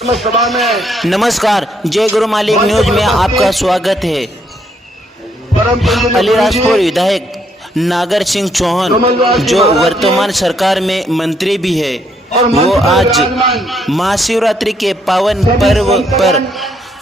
नमस्कार, जय गुरु मालिक न्यूज में आपका स्वागत है। अलीराजपुर विधायक नागर सिंह चौहान, जो वर्तमान सरकार में मंत्री भी है, वो आज महाशिवरात्रि के पावन पर्व पर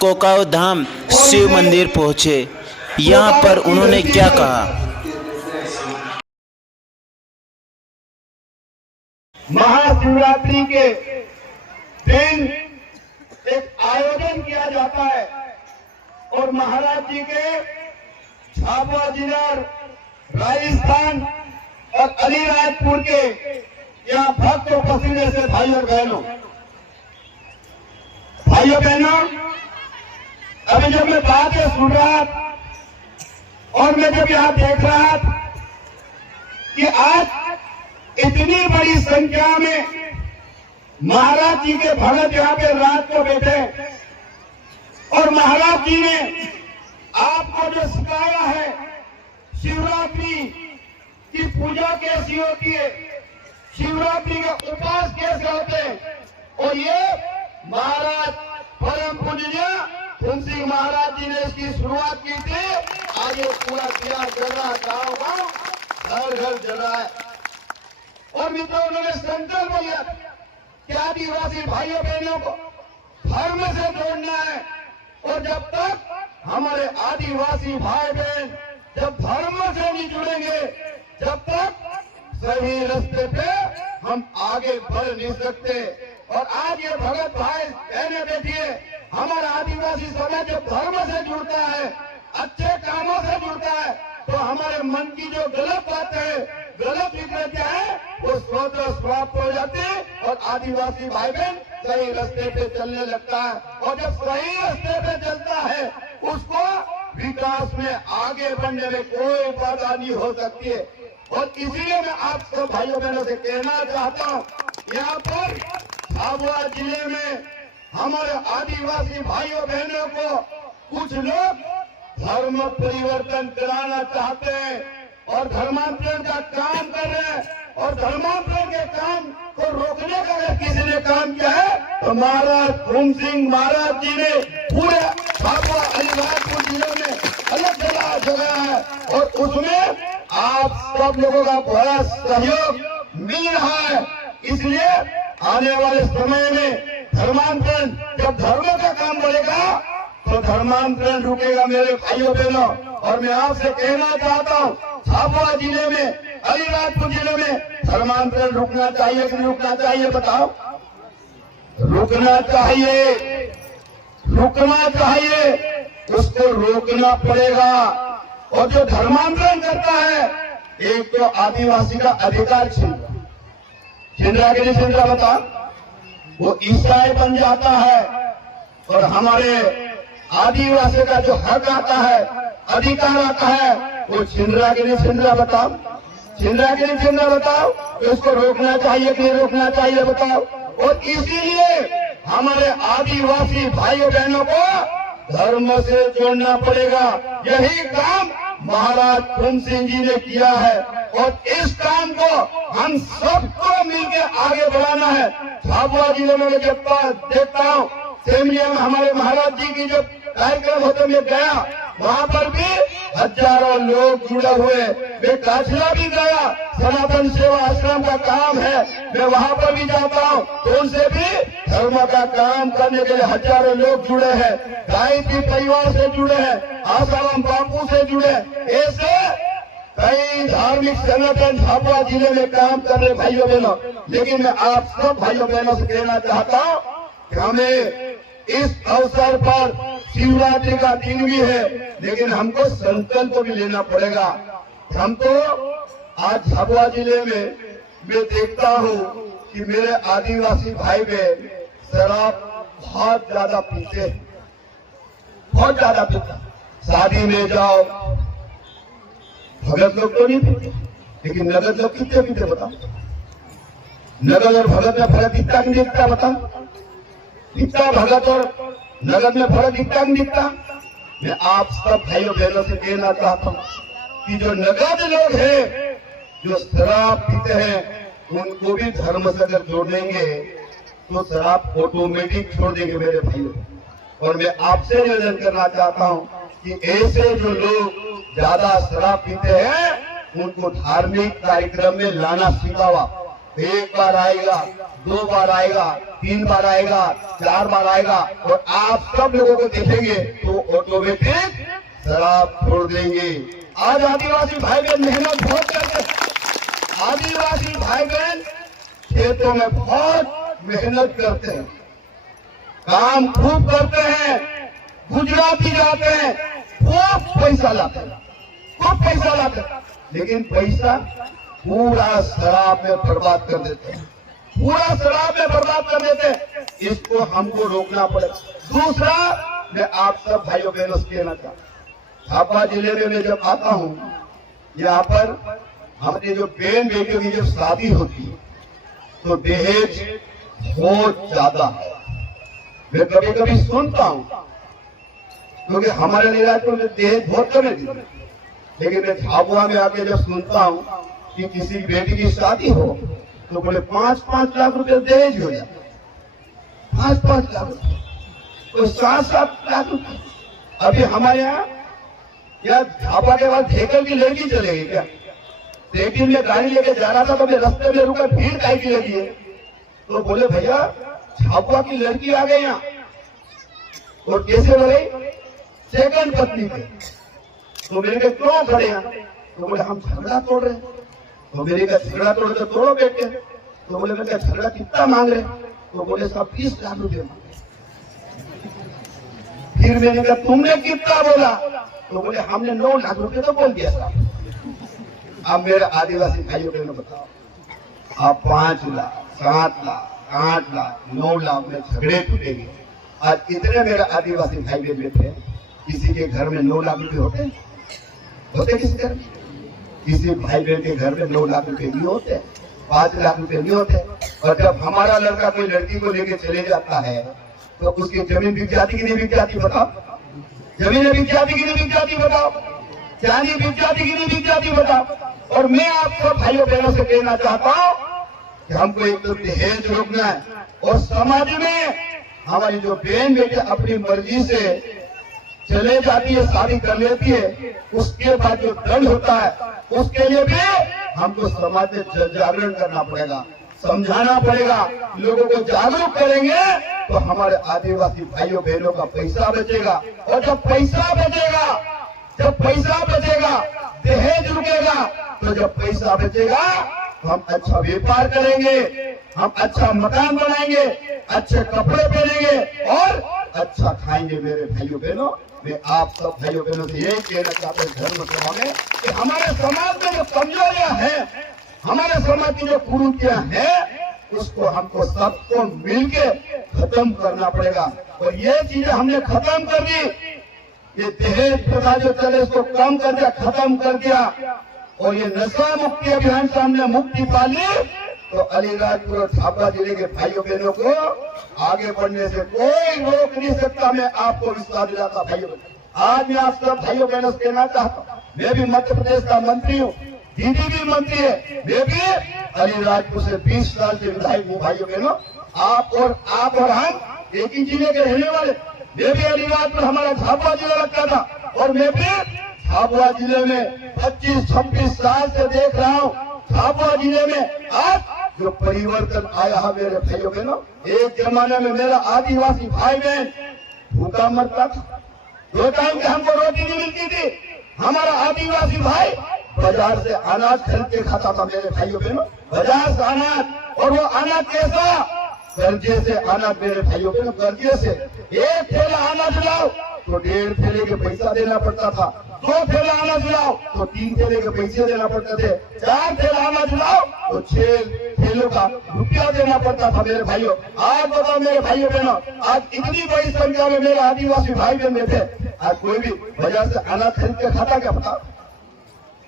कोकाव धाम शिव मंदिर पहुंचे। यहाँ पर उन्होंने क्या कहा? महाशिवरात्रि के दिन एक आयोजन किया जाता है और महाराज जी के झाबुआ जिला राजस्थान और अलीराजपुर के यहाँ भक्त उपस्थित जैसे भाइयों बहनों, अभी जब मैं बातें सुन रहा और मैं जब यहाँ देख रहा कि आज इतनी बड़ी संख्या में महाराज जी के भगत यहाँ पे रात को बैठे और महाराज जी ने आपको जो सिखाया है शिवरात्रि की पूजा कैसी होती है, शिवरात्रि के उपवास कैसे होते हैं, और ये महाराज परम पूज्य फूल सिंह महाराज जी ने इसकी शुरुआत की थी। आगे पूरा किया चल रहा, गाँव घर घर चल रहा है। और मित्रों, उन्होंने संकल्प लिया कि आदिवासी भाइयों बहनों को धर्म से जोड़ना है, और जब तक हमारे आदिवासी भाई बहन जब धर्म से नहीं जुड़ेंगे, जब तक सही रास्ते पे हम आगे बढ़ नहीं सकते। और आज ये भगत भाई बहने बैठिए, हमारा आदिवासी समाज जब धर्म से जुड़ता है, अच्छे कामों से जुड़ता है, तो हमारे मन की जो गलत बातें है, गलत विकृतियां है, वो स्वतः समाप्त हो जाती है और आदिवासी भाई बहन सही रास्ते पे चलने लगता है। और जब सही रास्ते पे चलता है, उसको विकास में आगे बढ़ने में कोई बाधा नहीं हो सकती है। और इसीलिए मैं आप सब भाइयों बहनों से कहना चाहता हूँ, यहाँ पर झाबुआ जिले में हमारे आदिवासी भाइयों बहनों को कुछ लोग धर्म परिवर्तन कराना चाहते हैं और धर्मांतरण का काम कर रहे हैं, और धर्मांतरण के काम को रोकने का अगर किसी ने काम किया है तो महाराज फूल सिंह महाराज जी ने पूरे झाबुआ अलीराजपुर जिले में अलग जगह है, और उसमें आप सब लोगों का बड़ा सहयोग मिल रहा है। इसलिए आने वाले समय में धर्मांतरण, जब धर्म का काम बढ़ेगा तो धर्मांतरण रुकेगा मेरे भाइयों बहनों। और मैं आपसे कहना चाहता हूँ, झाबुआ जिले में, अलीराजपुर जिले में धर्मांतरण रुकना चाहिए कि नहीं रुकना चाहिए? बताओ। रुकना चाहिए, रुकना चाहिए, उसको रोकना पड़ेगा। और जो धर्मांतरण करता है, एक तो आदिवासी का अधिकार छीन रहा कि नहीं छीन रहा? बताओ। वो ईसाई बन जाता है और हमारे आदिवासी का जो हक आता है, अधिकार आता है, वो छीन रहा कि नहीं छीन रहा? बताओ। छीन रहा कि नहीं छीन रहा? बताओ। तो उसको रोकना चाहिए कि नहीं रोकना चाहिए? बताओ। और इसीलिए हमारे आदिवासी भाइयों बहनों को धर्म से जोड़ना पड़ेगा। यही काम महाराज फूल सिंह जी ने किया है, और इस काम को हम सबको मिलकर आगे बढ़ाना है। झाबुआ जिले में जब देखता हूँ, सेमलिया में हमारे महाराज जी की जो कार्यक्रम होते मैं गया, वहाँ पर भी हजारों लोग जुड़े हुए। मैं काछला भी गया, सनातन सेवा आश्रम का काम है, मैं वहाँ पर भी जाता हूँ, तो उनसे भी धर्म का काम करने के लिए हजारों लोग जुड़े हैं। गायत्री परिवार से जुड़े हैं, आसाराम बापू से जुड़े, ऐसे कई धार्मिक संगठन झाबुआ जिले में काम कर रहे भाइयों बहनों। लेकिन मैं आप सब भाइयों बहनों से कहना चाहता हूँ कि हमें इस अवसर पर शिवरात्रि का दिन भी है, लेकिन हमको संकल्प भी लेना पड़ेगा। हम तो आज झाबुआ जिले में मैं देखता हूँ कि मेरे आदिवासी भाई बहन शराब बहुत ज्यादा पीते हैं, बहुत ज्यादा पीते। शादी में जाओ, भगत लोग तो नहीं पीते, लेकिन नगद लोग कितने पीते? बताओ। नगद और भगत में फर्क दिखता कि नहीं दिखता? बताओ। दिखता भगत और नगद में फर्क दिखता नहीं दिखता? मैं आप सब भाइयों बहनों से कहना चाहता हूँ कि जो नगद लोग हैं, जो शराब पीते हैं, उनको भी धर्म से अगर जोड़ेंगे तो शराब ऑटोमेटिक छोड़ देंगे मेरे भाइयों। और मैं आपसे निवेदन करना चाहता हूं कि ऐसे जो लोग ज्यादा शराब पीते हैं उनको धार्मिक कार्यक्रम में लाना सिखावा। एक बार आएगा, 2 बार आएगा, 3 बार आएगा, 4 बार आएगा और आप सब लोगों को देखेंगे तो ऑटोमेटिक शराब छोड़ देंगे। आज आदिवासी भाई बहन मेहनत बहुत करते हैं। आदिवासी भाई बहन खेतों में बहुत मेहनत करते हैं, काम खूब करते हैं, गुजराती जाते हैं, खूब पैसा लाते हैं, खूब पैसा लाते हैं, लेकिन पैसा पूरा शराब में बर्बाद कर देते हैं, पूरा शराब में बर्बाद कर देते हैं। इसको हमको रोकना पड़ेगा। दूसरा, मैं आप सब भाइयों बहनों से कहना चाहता हूं, झाबुआ जिले में मैं जब आता हूं, यहाँ पर हमारे जो बहन बेटियों की जब शादी होती है तो दहेज बहुत ज्यादा है। मैं कभी कभी सुनता हूं, क्योंकि हमारे इलाके में दहेज बहुत कम है, लेकिन मैं झाबुआ में आके जब सुनता हूं कि किसी बेटी की शादी हो तो बोले 5-5 लाख रुपए दहेज हो जाए, 5-5 लाख रुपए, तो 7-7 लाख रुपए। अभी हमारे यहाँ या झाबुआ के बाद ढेकल की लड़की चलेगी क्या? लेकिन मैं गाड़ी लेके जा रहा था तो मैं रास्ते में रुका, भीड़ काहे की लगी है? तो बोले भैया झाबुआ की लड़की आ गई यहाँ। और कैसे बोले? सेकंड पत्नी पे। तो मेरे के क्यों खड़े हैं? तो बोले हम झगड़ा तोड़ रहे हैं। तो मेरे का झगड़ा तोड़ तो तोड़ो बेटे। तो बोले मैं झगड़ा कितना मांग रहे? तो बोले साहब 20 लाख रुपए मांगे। फिर मैंने कहा तुमने कितना बोला? तो बोले हमने 9 लाख रुपए तो बोल दिया साहब। अब मेरे आदिवासी भाइयों बहनों बताओ, आप 5 लाख, 7 लाख, 8 लाख, 9 लाख में झगड़े टूटेंगे। आज इतने मेरे आदिवासी भाई बहन बैठे हैं, किसी के घर में 9 लाख रुपए होते किसी घर में? किसी भाई बहन के घर में 9 लाख रुपए नहीं होते, 5 लाख रुपए नहीं होते। और जब हमारा लड़का कोई लड़की को लेके चले जाता है तो उसकी जमीन बिक जाती कि नहीं बिक जाती बताओ? जमीन बिक जाती कि नहीं बिक जाती बताओ? चांदी बिक जाती कि नहीं बिक जाती बताओ? और मैं आप सब भाइयों बहनों से कहना चाहता हूँ कि हमको एक तो दहेज रोकना है, और समाज में हमारी जो बहन बेटी अपनी मर्जी से चले जाती है, शादी कर लेती है, उसके बाद जो दंड होता है उसके लिए भी हमको समाज में जागरण करना पड़ेगा, समझाना पड़ेगा। लोगों को जागरूक करेंगे तो हमारे आदिवासी भाइयों बहनों का पैसा बचेगा। और जब पैसा बचेगा दहेज रुकेगा। तो जब पैसा बचेगा तो हम अच्छा व्यापार करेंगे, हम अच्छा मकान बनाएंगे, अच्छे कपड़े पहनेंगे और अच्छा खाएंगे। मेरे भाइयों बहनों, मैं आप सब भाइयों बहनों से यही कहना चाहता हूँ धर्म सभा में कि हमारे समाज में जो कमजोरियां हैं, हमारे समाज की जो कुरीतियां हैं, उसको हमको सबको मिलके खत्म करना पड़ेगा। और ये चीजें हमने खत्म कर दी। ये दहेज प्रथा जो चले इसको कम कर दिया, खत्म कर दिया। और ये नशा मुक्ति अभियान से हमने मुक्ति पा ली। तो अलीराजपुर और झाबुआ जिले के भाइयों बहनों को आगे बढ़ने से कोई रोक नहीं सकता। मैं आपको विश्वास दिलाता भाइयों बहनों। आज मैं आप सब भाइयों बहनों से कहना चाहता हूँ, मैं भी मध्य प्रदेश का मंत्री हूँ, दीदी भी मंत्री है, मैं भी अलीराजपुर से 20 साल से विधायक हूँ। भाइयों बहनों, आप और हम एक ही जिले के रहने वाले। मैं भी अलीराजपुर हमारा झाबुआ जिला लगता था, और मैं भी झाबुआ जिले में 25-26 साल से देख रहा हूँ। झाबुआ जिले में आज जो परिवर्तन आया है मेरे भाइयों बहनों, एक जमाने में मेरा आदिवासी भाई बहन भूखा मरता था, 2 टाइम की हमको रोटी नहीं मिलती थी। हमारा आदिवासी भाई बाजार से अनाज खरीद के खाता था। मेरे भाइयों बहनों, बाजार से अनाज, और वो अनाज कैसा? कर्जे से अनाज। मेरे भाइयों बहनों, कर्जे से 1 थैला अनाज लाओ तो 1.5 थैले के पैसा देना पड़ता था, 2 थैला अनाज लाओ तो 3 थैले के पैसे देना पड़ते थे, 4 थैला अनाज लाओ तो 6 थैलों का रुपया देना पड़ता था। मेरे भाइयों, आज बताओ मेरे भाइयों बहनों, आज इतनी बड़ी संख्या में मेरे आदिवासी भाई बहन बैठे, आज कोई भी बाजार से अनाज खरीद के खाता क्या? बताओ,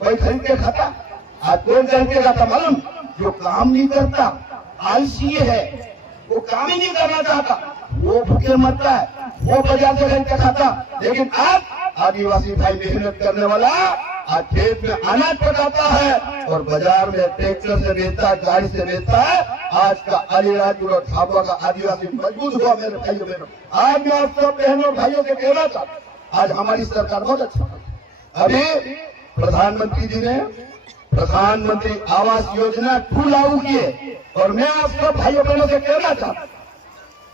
कोई खरीद के खाता? आज कौन खरीद के खाता मालूम? जो काम नहीं करता, आलसी है, वो काम ही नहीं करना चाहता, वो भूखे मरता है, वो बाजार से खरीद के खाता। लेकिन आज आदिवासी भाई मेहनत करने वाला आज खेत में अनाज पकाता है और बाजार में ट्रैक्टर से बेचता है, गाड़ी से बेचता है। आज का अलीराजपुर और झाबुआ का आदिवासी मजबूत हुआ मेरे भाइयों बहनों। आज मैं आप सब बहनों और भाइयों से कहना चाहता हूं, आज हमारी सरकार बहुत अच्छा है। अभी प्रधानमंत्री जी ने प्रधानमंत्री आवास योजना 2 लागू किए और मैं आप सब भाइयों बहनों से कहना चाहता हूं,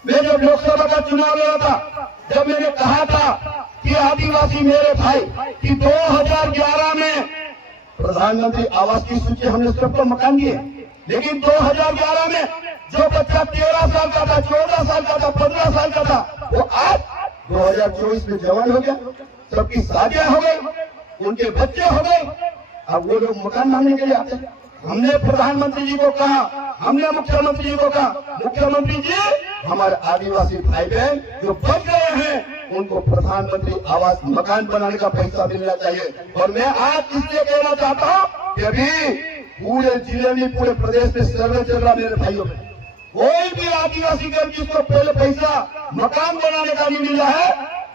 मैं जब लोकसभा का चुनाव लड़ा था, जब मैंने कहा था कि आदिवासी मेरे भाई कि 2011 में प्रधानमंत्री आवास की सूची हमने सबको मकान दिए, लेकिन 2011 में जो बच्चा 13 साल का था, 14 साल का था, 15 साल का था, वो आज 2024 में जवान हो गया, सबकी शादियां हो गई, उनके बच्चे हो गए। अब वो लोग मकान मांगने के लिए आते हैं। हमने प्रधानमंत्री जी को कहा, हमने मुख्यमंत्री जी को कहा, मुख्यमंत्री जी हमारे आदिवासी भाई बहन जो बच गए हैं उनको प्रधानमंत्री आवास मकान बनाने का पैसा मिलना चाहिए। और मैं आज इसलिए कहना चाहता हूं कि अभी पूरे जिले में, पूरे प्रदेश में सर्वे चल रहा मेरे भाइयों में, कोई भी आदिवासी घर जिसको पहले पैसा मकान बनाने का नहीं मिला है,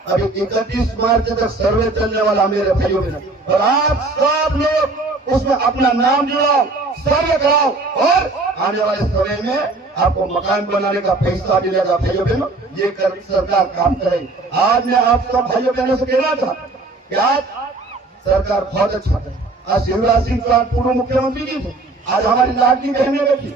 अभी 31 मार्च तक सर्वे चलने वाला मेरे भाइयों में। और आप सब लोग उसमें अपना नाम जुड़ाओ, सर्वे कराओ और आने वाले समय में आपको मकान बनाने का पैसा मिलेगा भाइयों बहनों। ये सरकार काम करे। आज मैं आप सब भाइयों बहनों से कहना चाहता हूँ कि आज सरकार बहुत अच्छा है। आज शिवराज सिंह चौहान पूर्व मुख्यमंत्री जी थे, आज हमारी लाडली बहनें बैठी,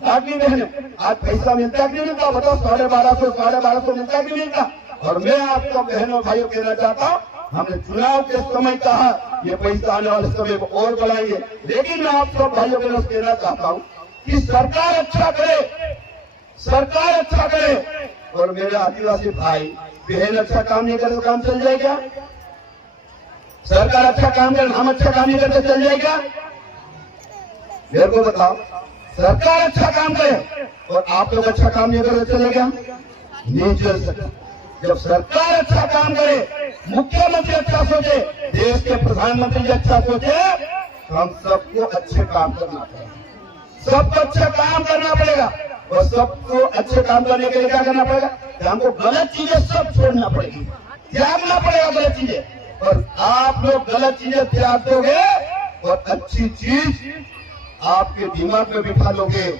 लाडली बहनें आज पैसा मिलता कि नहीं मिलता बताओ? 1250 मिलता कि नहीं मिलता? और मैं आप सब बहनों भाइयों कहना चाहता हूँ, हमने चुनाव के समय कहा ये पैसा आने वाले समय को और बढ़ाएंगे, लेकिन मैं आप सब भाइयों बहनों से कहना चाहता हूँ कि सरकार अच्छा करे, सरकार अच्छा करे। और मेरे आदिवासी भाई बहन अच्छा काम नहीं करे तो काम चल जाएगा? सरकार अच्छा काम करे, हम अच्छा काम नहीं करते चल जाएगा? मेरे को बताओ, सरकार अच्छा काम करे और आप लोग अच्छा काम नहीं करते चलेगा? नहीं चल सकता। जब सरकार अच्छा काम करे, मुख्यमंत्री अच्छा सोचे, देश के प्रधानमंत्री जी अच्छा सोचे, तो हम सबको अच्छे काम करना पड़ेगा, सबको अच्छा काम करना पड़ेगा। और सबको अच्छे काम करने के लिए क्या करना पड़ेगा? हमको गलत चीजें सब छोड़ना पड़ेगी, त्यागना पड़ेगा गलत चीजें। और आप लोग गलत चीजें त्याग दोगे और अच्छी चीज आपके दिमाग में बिठा लोगे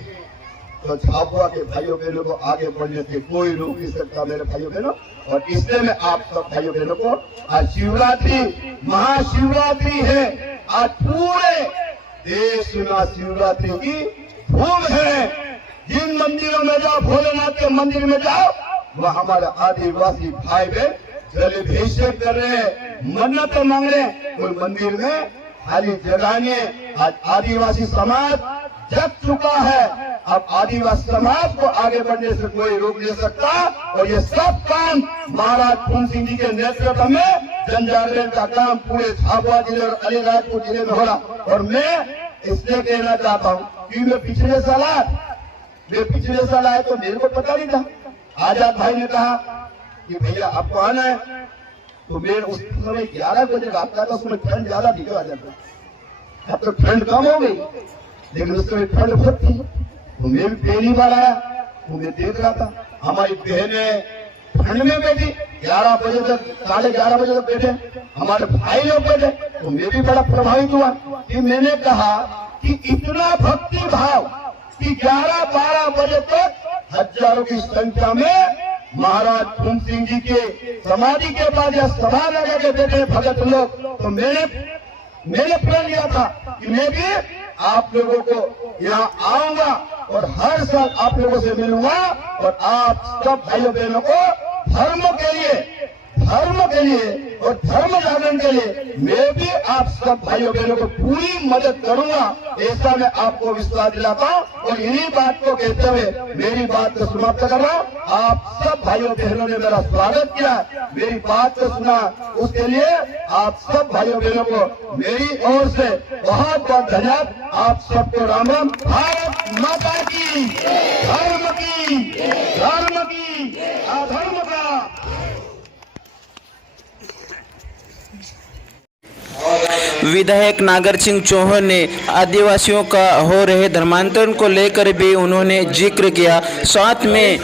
तो झाबुआ के भाइयों बहनों को आगे बढ़ने से कोई रोक नहीं सकता मेरे भाइयों बहनों। और इसलिए मैं आप सब भाइयों बहनों को, आज शिवरात्रि, महाशिवरात्रि है, आज पूरे देश में शिवरात्रि की धूम है। जिन मंदिरों में जाओ, भोलेनाथ के मंदिर में जाओ, वह हमारे आदिवासी भाई बहन जलाभिषेक कर रहे हैं, मन्नत मांग रहे हैं। कोई मंदिर में खाली जगह नहीं है। आज आदिवासी समाज जग चुका है, अब आदिवासी समाज को आगे बढ़ने से कोई रोक नहीं सकता। और ये सब काम महाराज फूल सिंह जी के नेतृत्व में जन जागरण का काम पूरे झाबुआ जिले और अलीराजपुर जिले में हो रहा। और मैं इसलिए कहना चाहता हूँ कि मैं पिछले साल आए तो मेरे को पता नहीं था। आजाद भाई ने कहा कि भैया आपको आना है, तो मैं उस समय 11 बजे रात का था, उसमें ठंड ज्यादा दिखा आ जाता। अब तो ठंड कम हो गई, लेकिन उस समय ठंड बहुत थी। तो मैं भी पहली बार आया, तो मैं देख रहा था हमारी बहनें ठंड में बैठी, 11 बजे तक, 11:30 बजे तक बैठे, हमारे भाई लोग बैठे। तो मैं भी बड़ा प्रभावित हुआ कि मैंने कहा कि इतना भक्ति भाव कि 11-12 बजे तक हजारों की संख्या में महाराज फूल सिंह जी के समाधि के पास या सभा लगा के बैठे भगत लोग। तो मैंने प्रण लिया था कि मैं भी आप लोगों को यहाँ आऊंगा और हर साल आप लोगों से मिलूंगा और आप सब भाइयों बहनों को धर्म के लिए और धर्म जागरण के लिए मैं भी आप सब भाइयों बहनों को पूरी मदद करूंगा, ऐसा मैं आपको विश्वास दिलाता हूं। और इन्हीं बात को कहते हुए मेरी बात को समाप्त कर रहा हूं। आप सब भाइयों बहनों ने मेरा स्वागत किया, मेरी बात को सुना, उसके लिए आप सब भाइयों बहनों को मेरी ओर से बहुत बहुत धन्यवाद। आप सबको राम राम। भारत माता की, धर्म की, अधर्म का। विधायक नागर सिंह चौहान ने आदिवासियों का हो रहे धर्मांतरण को लेकर भी उन्होंने जिक्र किया, साथ में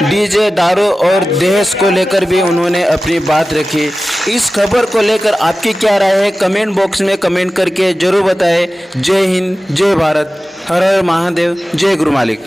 डीजे, दारू और दहेज को लेकर भी उन्होंने अपनी बात रखी। इस खबर को लेकर आपकी क्या राय है, कमेंट बॉक्स में कमेंट करके जरूर बताएं। जय हिंद, जय भारत, हर हर महादेव, जय गुरु मालिक।